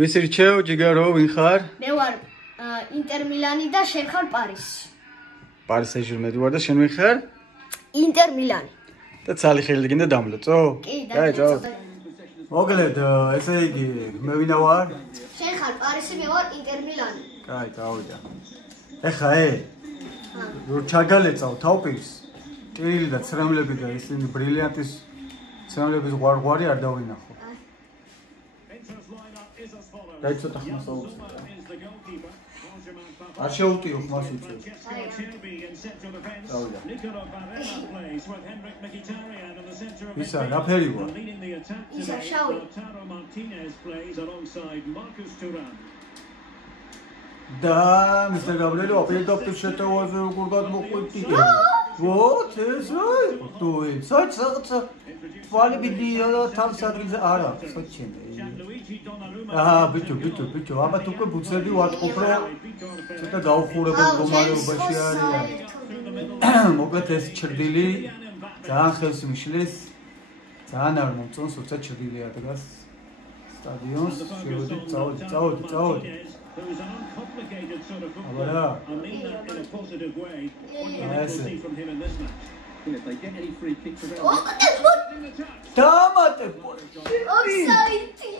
ვისირჩევ ჯიგარო ვინ ხარ? მე ვარ ინტერ მილანი და შენ ხარ პარიზი. პარის სენ-ჟერმენი ვარ და შენ ვინ ხარ? ინტერ მილანი. და ცალი ხელი გინდა დამლოცო? კი, დამლოცო. მოგლედ, ესე იგი, მე ვინა ვარ? შენ ხარ პარიზი, მე ვარ ინტერ მილანი. კაი, დავიდა. ეხა რო ჩაგალეწავ თავპირს. ტირილი და ცრემლები და ისინი ბრილიანტის ცრემლების ღვარღვარი არ დავინახო. Dai ცოტა ხმას აუწია. არ შეუტიო ხმას უწევს. დავიდა. ისა რა ფერი ვარ? ისა შავი. და მისტერ გაბრიელი ოპერატორის შეტევაზე როგორ გადმოყვიტი? ვოთ ეს რა? თუი, საცა ვალიბიდია და თავსაგრიზე არა, საჩემ. ბიჭო, აბა თუ უკვე ბუცები ვატყობ რომ ცოტა გაუხურებელ მდგომარეობაში არიან. მოკლედ ეს ჩრდილი ძალიან ხელს მიშლის. ძალიან არ მომწონს, როცა ჩრდილი ადგას სტადიონს. შევედით, წავედი. აბა If they get any free kicks around. დამატე ოფსაიდი.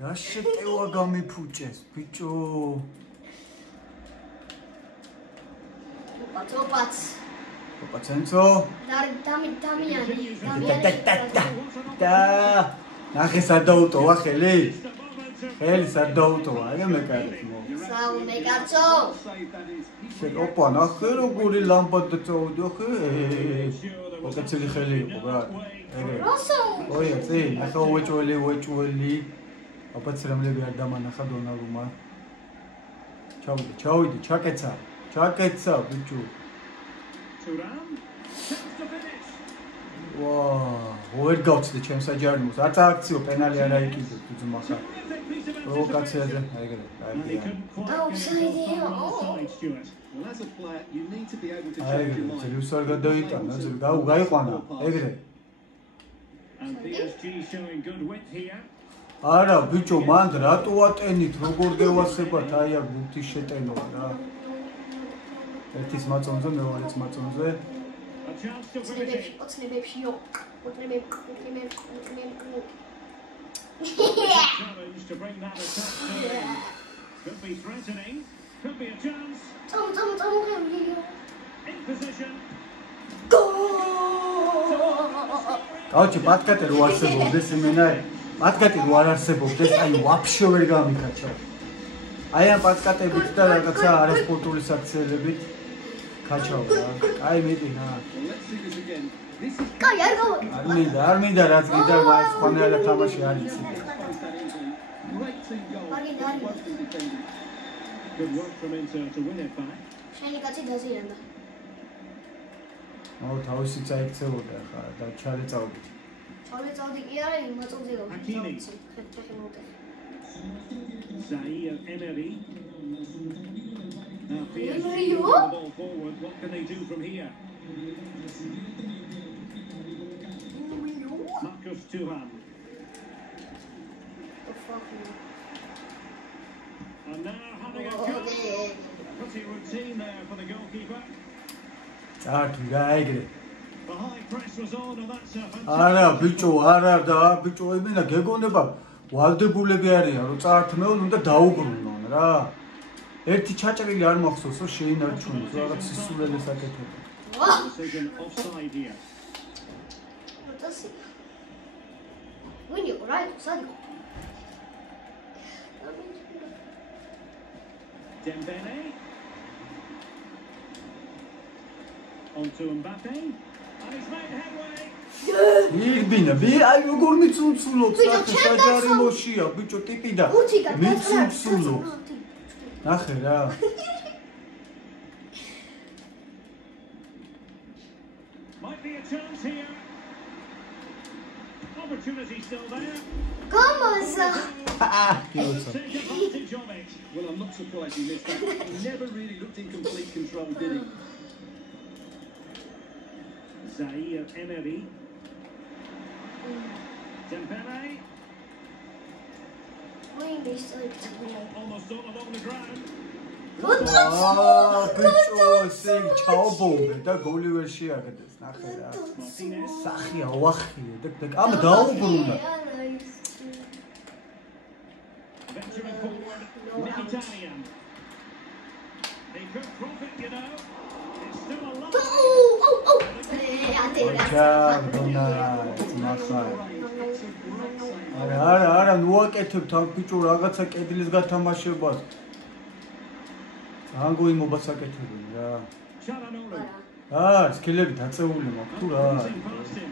რა შეტევა გამიფუჭეს, ბიჭო. ოპაც. ოპაცენცო. დამიანი. და ნახე სადაუტოვა ხელი. ხელი სადაუტოვა, აი მეკარეთ მო. საუ მეკაცო. ოპა ნახე როგორი ლამბადა წავდი ხე. ოკაცელი ხელი იყო რა. როსო? ოია წი, ახლა უეჭველი. ოპაცრემლები არ დამანახა დონარუმა. ჩავიდი, ჩაკეცა, ბიჭო. ვერ გავცდი ჩემს აჯარიმოს. არც აქციო პენალი არ აიკიდე ძმა ხა. პროვოკაციაზე აიგრე. ოფსაიდი. ზელიუს არ გადაიტანა, გაიყვანა, ეგრე. არა, ბიჭო, მანდ რატო ატენით, როგორ გევასებათ, აი აქ ბუთის შეტენვა რა. ერთის მაწონზე, მეორეც მაწონზე. ოცნებებში. Could be threatening. Could be a chance. In position. კაუჩი პატკატე რო არსებობდეს იმენა პატკატი რო არ არსებობდეს აი ვაფშე ვერ გამიქაჩა აი ამ პატკატებით და რაღაცა არასპორტული საქციელებით ქაჩავ რა აი მეტი რა კაი არ გავა არ მინდა რაც გიდა მას ხონელა თამაში არ იცი Good work from Inter to win it back. შენი კაცი დაზიანდა აუ თავისი წაიქცეოდა ხა და ჩალეწავდი კი არა იმაწოდი რომ Zaire Emery. Now PSG the ball forward. What can they do from here? Marcus Thuram. And now having a pretty routine there for the goalkeeper. წართ გაიგრე The high press was on and that's a არა ბიჭო არა და ბიჭო იმენა გეგონება ვალდებულები არიან რომ წართმეონ უნდა დაუბრუნონ რა ერთი ჩაჭრილი არ მახსოვს რომ შეინარჩუნოს რაღაც სისულელეს აკეთებდა decision offside here. ვინი რა სადი Dembele. On to Mbappe. And he's made headway. ირბინა აი როგორ მიცულცულობს საჯარიმოშია ბიჭო ტიპი და მიცულცულობს ნახე რა Might be a chance here. Opportunity still there. გამაზა Take advantage of it. Well, I'm not surprised he missed that. He never really looked in complete control, did he? Zaire Emery. Dembele. ვინ Almost all along the ground. ბიჭო, ესე ჩაობომბე და გოლი ვერ შეაგდეს, ნახე რა. Martinez. სახია, უახიე და ამ დაუბრუნა. Venturing forward, Mkhitaryan. They could profit, you know. It's still a lot. არა, ნუაკეთებთ ამ ბიჭო რაღაცა კედლის გათამაშებას. ძალიან გოიმობა საკეთებენ რა. Çalhanoğlu. სკილები დაწეული მაქვს თუ რა. Passing past him.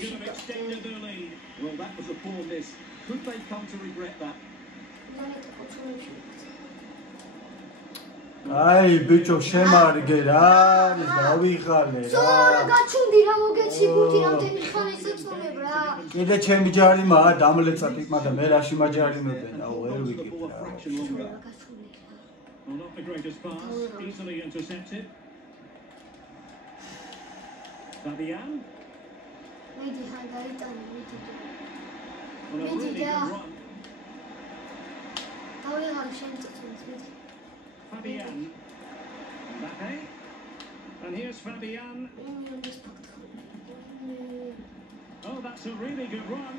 Should have extended their lead. Well, that was a poor miss. Could they come to regret that? აი ბიჭო შემარგე რა არის დავიღალე რა. კიდე ჩემი ჯარი მა დამლეცა ტიპმა და მე რაში მაჯარიმებენ აუ ვერ ვიგებ Ball a რა. fraction longer. Well, not the greatest pass. Easily intercepted. Fabian. Well, a really good run. Fabian. Mbappe. And here's Fabian. Oh, that's a really good run.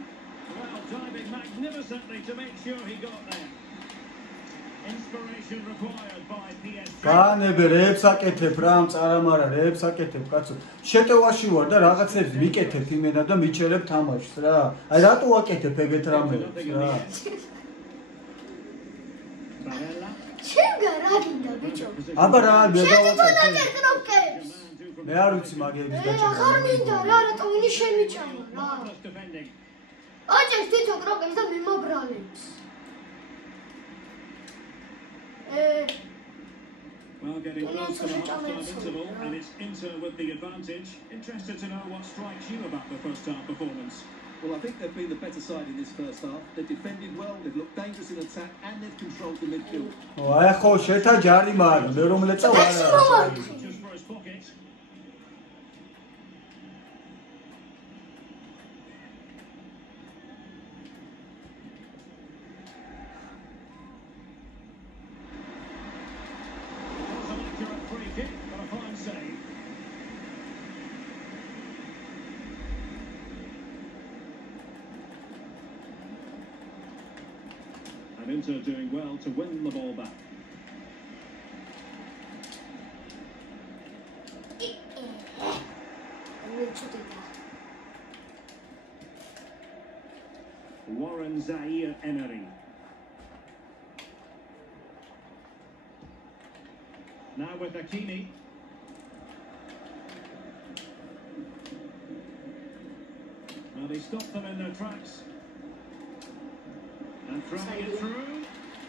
Well, diving magnificently to make sure he got there. Inspiration required by PSG. განები რეებს აკეთებ რა ამ წარამარა რეებს აკეთებ კაცო. შეტევაში ვარ და რაღაცებს ვიკეთებ იმენა და მიჩერებ თამაშს რა. აი რატო ვაკეთებ ეგეთ რამეებს რა. Barella. აბა რა მე მე არ ვიცი მაგების გაჭირება. Marvelous defending. Well, getting close to the half-time interval, and it's Inter with the advantage. Interested to know what strikes you about the first-half performance. Well, I think they've been the better side in this first half. They've defended well, they've looked dangerous in attack, and they've controlled the midfield. აი ხო შეთა ჯარი მაგ მე რომელეცა ვარ Just for his pocket. That's an accurate free kick, but a fine save. And Inter doing well to win the ball back. Warren Zaïre-Emery. Now with Hakimi. Now they stop them in their tracks. And throwing it through,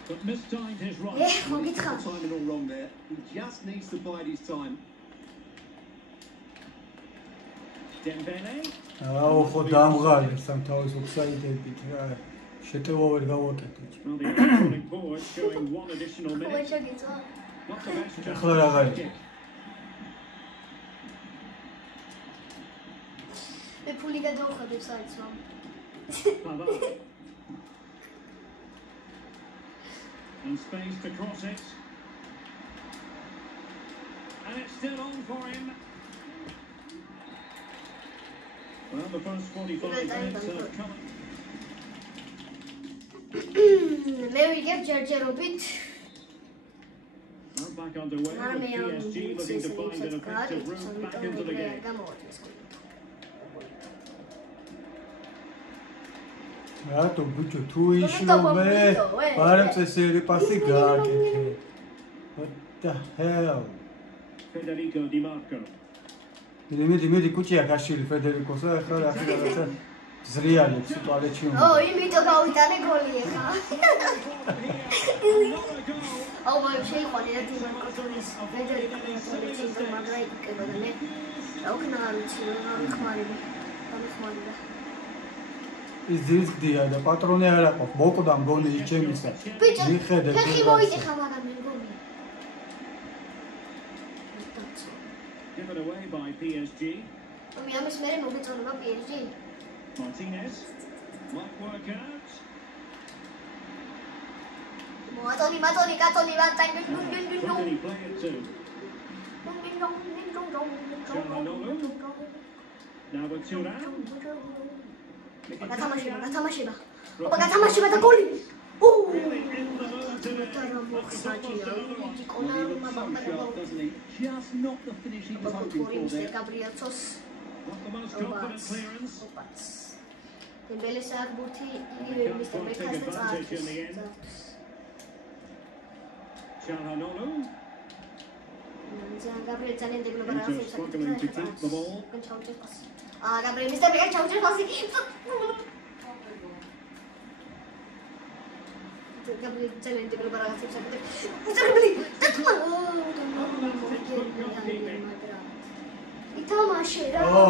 but mistimed his run. Timing all wrong there. He just needs to bide his time. Dembele. აუ ხო დამღალი სამთავის ოფსაიდებით რა. შეტევა ვერ გავაკეთე. Well, the electronic board showing one additional minute. Not the best chance. ახლა რა ღარი. Pavard. And space to cross it. And it's still on for him. Well, the first 45 minutes have come. Well, back underway with PSG looking to find an effective route back into the game. რატო ბიჭო თუ იშრომე არ წესერი პასი გააკეთე. What the hell? Federico Di Marco. მე კუჭია გაშილი ფედერიკოსა ახლა რაღაცა ზრიალებს ტუალეტში უნდა. იმიტომ გავიტანე გოლი ახლა. აუ მაგრამ შეიყვანე და Di Marco-ის ფედერიკოს ტუალეტში მაგრამ იკება და მე აუქნა არ ვიცი რა მიხმარები. გამიხმარება. ის ძირგდია და პატრონი არ აყავს. მოკვდა მგონი იჩემისა. მიხედე ფეხი მოიწიხა მაგრამ მე მგონი. Given away by PSG. ამის მერე მოგეწონება PSG. Martinez. Might work out. Matoni, Where did he play it to? Now with Thuram.Gatamashi. Opa, Gatamashi da gol. Really in the mood today. Well, he looks so sharp, doesn't he? Just not the finish he was hoping for there. Not the most confident clearance. Dembele Sarbuti, Mr. Take advantage in the end. Çalhanoğlu. Gabriel Zanian de Global Inter struggling to keep the ball. Gabriel, Mr. Becker, Gabriel Zanian de Global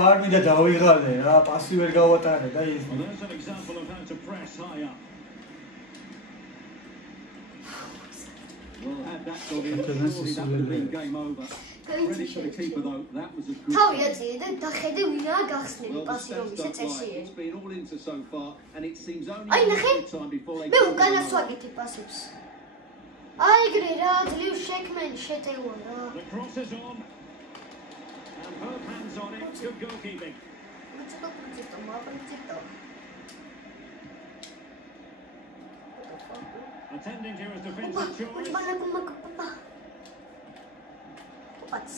არ მინდა დავიღალე რა, პასი ვერ გავატარე და ის. Well, there's an example of how to press high up. Well, had that got in, surely that would have been game over. Credit to the keeper though, that was a good How save. is it? That the winner gaxneli Well, the pasi რომ stats don't lie. ისეცი. It's been all into so far, and it seems only Ai, a ნახე? matter of time before they მე get უკანას the ვაკეთე პასებს. აი ეგრე რა, ძლივ შექმენ შეტევა რა. The cross is on. And both hands on it. Good goalkeeping. Attending to his defensive choice.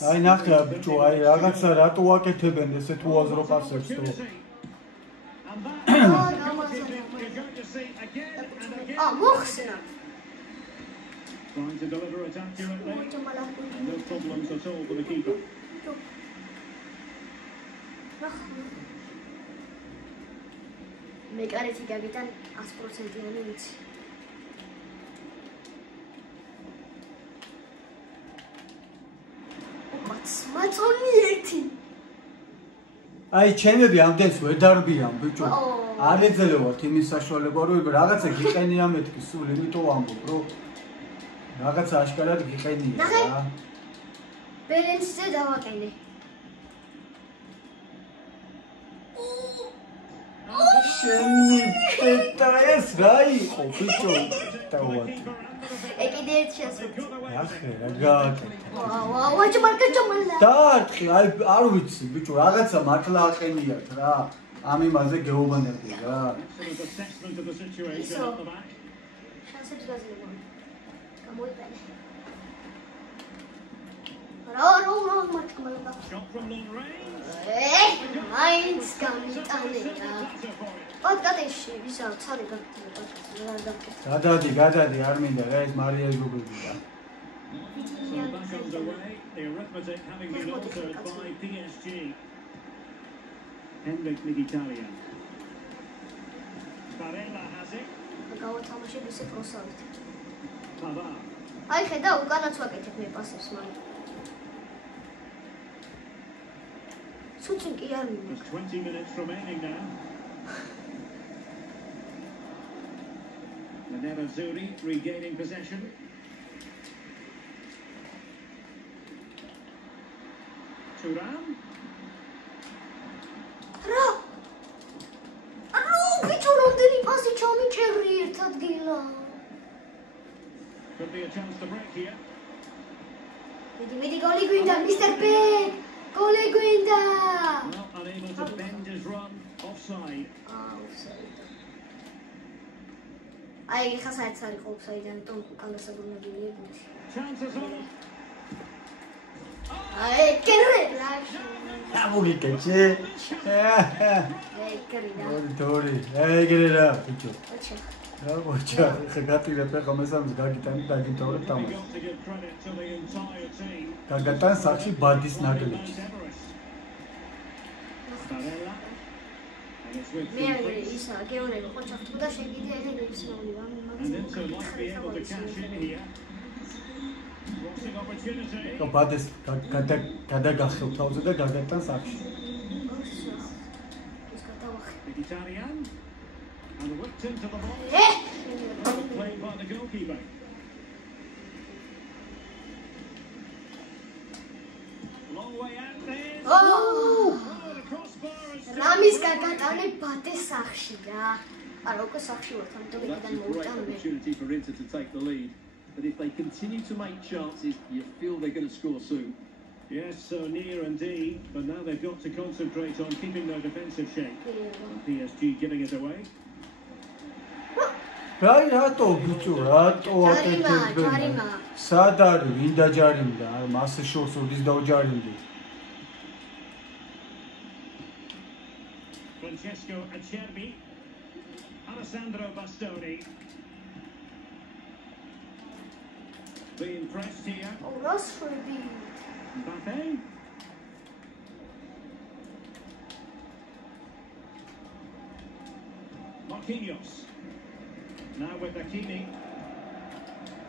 აი ნახე ბიჭო, აი რაღაცა რატო ვაკეთებენ ესეთ უაზრო პასებს თუ. Opportunity. And that you're going to see again and again. მოხსნა. Trying to deliver it accurately. No problems at all for the keeper. მე კარეთი გაგიტან 100%-იანი ვიცი. მაწონი ერთი. აი ჩემები ამდენს ვერ დარბიან ბიჭო. არ ეძლევათ იმის საშუალება რომ რაღაცა გიყენია მეთქი სულ იმიტომ ამბობ რომ რაღაცა აშკარად გიყენია რა. ბელენსზე დავაყენე. შენი პეტაეს რა იყო ბიჭო დავაყენე. კიდე ერთი ასეთი. ახე რა გააკეთე. ვაჭმარკაჭმალა. დაარტყი აი არ ვიცი ბიჭო რაღაცა მართლა აყენიათ რა. ამ იმაზე გეუბნები რა. Excellent assessment of the situation at the back. შანსებს გაძლევო. გამოიყენე. რა მარტკმალა. Shot from long range. მაინც გამიტანეა. პოდკასტში ვისა ცალე გადადი არ მინდა რა ეს მარია ჯუბები რა. So back underway. The arithmetic having been altered by PSG. Henrik Mkhitaryan. Barella has it. გავათამაშებ ესე პროსავით. Pavard. აი ხედა უკანაც ვაკეთებ მე პასებს მაგრამ. სუცი კი არ მინდა. There's 20 minutes remaining now. Nerazzurri regaining possession. Thuram. რა? ბიჭო რამდენი პასი ჩამიჭერი ერთ ადგილა. Could be a chance to break here. მიდი გოლი გვინდა მისტერ ბეკ. გოლი გვინდა. Well, unable to bend his run. Offside. Offside. აი ხა საერთოდ არ იყო offside, ამიტომ კალასაგონები მიიღეს. Chances on. აი კერე. ამოგიკეთე. დორი. ეგრე რა ბიჭო. აჩა. რა მოჭა, ხა გატირებ ახლა მესამეს გაგიტანი და გიტოვებ Got თამაში. to give credit to the entire team. გაგატან სახში ბადის ნაგლეჯი. Barella. And it's with მე free kicks. ისა გეონები ხო ჩახტა შეგიძლია ეგ ისნაული რა And მაგას Inter might be able to cash in here. Crossing opportunity. ბადეს გადაგახევ თავზე და გაგატან სახში. ის გადავახე. Mkhitaryan. And whipped into the ball. Played by the goalkeeper. Long way out there. Oh, the crossbar is რამის გაგატანე ბადეს სახში რა. არა უკვე სახში ვართ, ამიტომ Well, იქიდან that's a great მოვიტანე. opportunity for Inter to take the lead. But if they continue to make chances, you feel they're going to score soon. Yes, so near indeed, but now they've got to concentrate on keeping their defensive shape. And PSG giving it away. რაი რატო ბიჭო, რატო აკეთებენ? სად არის, ვინ დაჯარიმდა? არა, მასე შორს უდის დაუჯარიმდი. Francesco Acerbi, Alessandro Bastoni. Being pressed here. Oh, Rashford. Mbappe. Marquinhos. Now with Hakimi.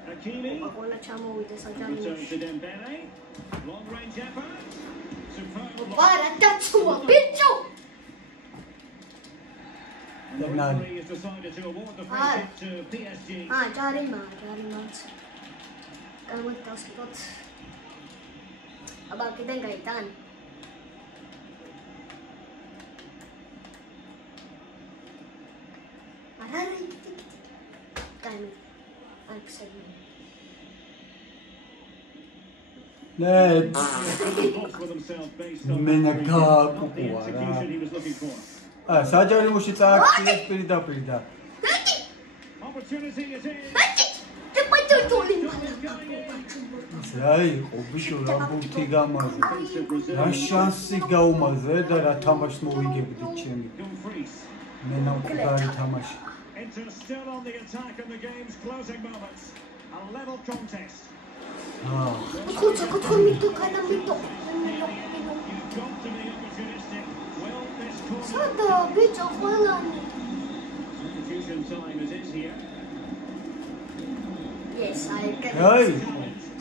Hakimi. ყველა ჩამოვიდა Return საჯარიმოში. to Dembele. Long range effort. Superb. ვარა დაცუა, ბიჭო! The referee has decided to award the free kick to PSG. ჯარიმაც. გამოდასწროთ. აბა კიდენ გაიტან. არა, კაი. აქსები. ნე, Off with himself based on მენა the გააკუყუა რა. execution he was looking for. საჯარიმოში წააქციეს პირდაპირ და Opportunity is in. რაი იყო ბიჭო რა ბუთი გამაზე. Defensive Brazil. რა შანსი გაუმაზე და რა თამაშს მოვიგებდით ჩემი. Dumfries. მენა უკარი თამაში. Inter still on the attack in the game's closing moments. A level contest. ხუცა კუთორმიტო კანამიტო. You've got to be opportunistic. Will this corner სადა ბიჭო ყველანი. substitution time as is here. Yes, I get it. რაი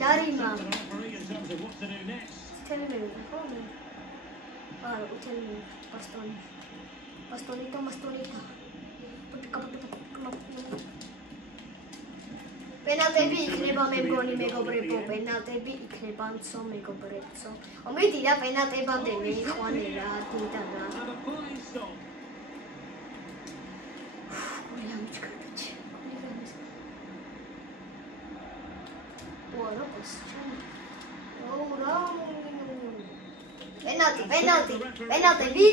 ჯარიმა. The referee in terms of what to do next. თელმევი. არა, უთელმევი. ბასტონიტო. პენალტები იქნება მეგონი მეგობრებო, პენალტები იქნება მცო მეგობრებო. ომედი რა პენალტებამდე მეიყვანე რა, დიდან რა. And a fine stop. ულამჩკადაჩი. ვარა პოსჩა. ოურა. პენალტები.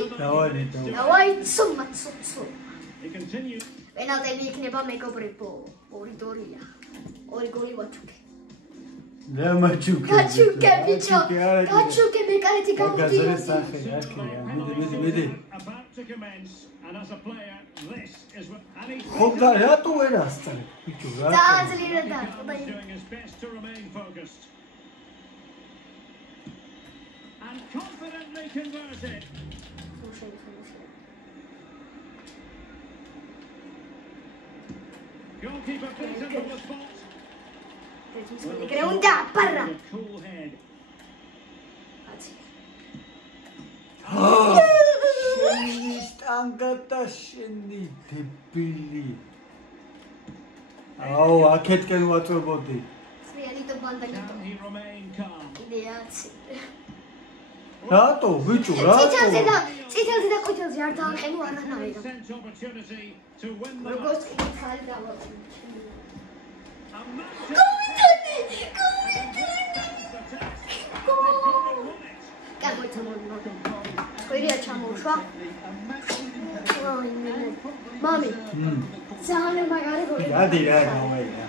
დავაი ცო. He continues. პენალტები იქნება მეგობრებო. 2-2-ია. 2 გოლი ვაჩუკე. რა მაჩუკე. გაჩუკე ბიჭო. გაჩუკე მეკარეთი გაზრე გამოდიოდი. სახე არქია. მიდი. About to commence, and as a player, this is what and he's ხო და რატო ვერ ასწრებ ბიჭო რა? დააძლიერა და He's doing his best to remain focused. And confidently converted. Goalkeeper beats him from the spot. გრეუნდა პარა. With a cool head. შენი სტანგატა შენი დებილი. აუ აქეთკენ ვაწვებოდი. სრიალიტო ბანდაკიტო. Can he remain calm? იდეაცი. რატო ბიჭო რატო? წითელზე და ყვითელზე არ დააყენო არანაირად. Sent opportunity to win the როგორც match. კი ხარი დავაწყო. A match გოვიტანე. the test. They've got to win it. კაგოთმონა. ხვირია ჩამოუშვა. მამი. ძალიან მაგარი გოლი. გადი რა გამაია.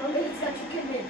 რომელიც გაჩუქებია.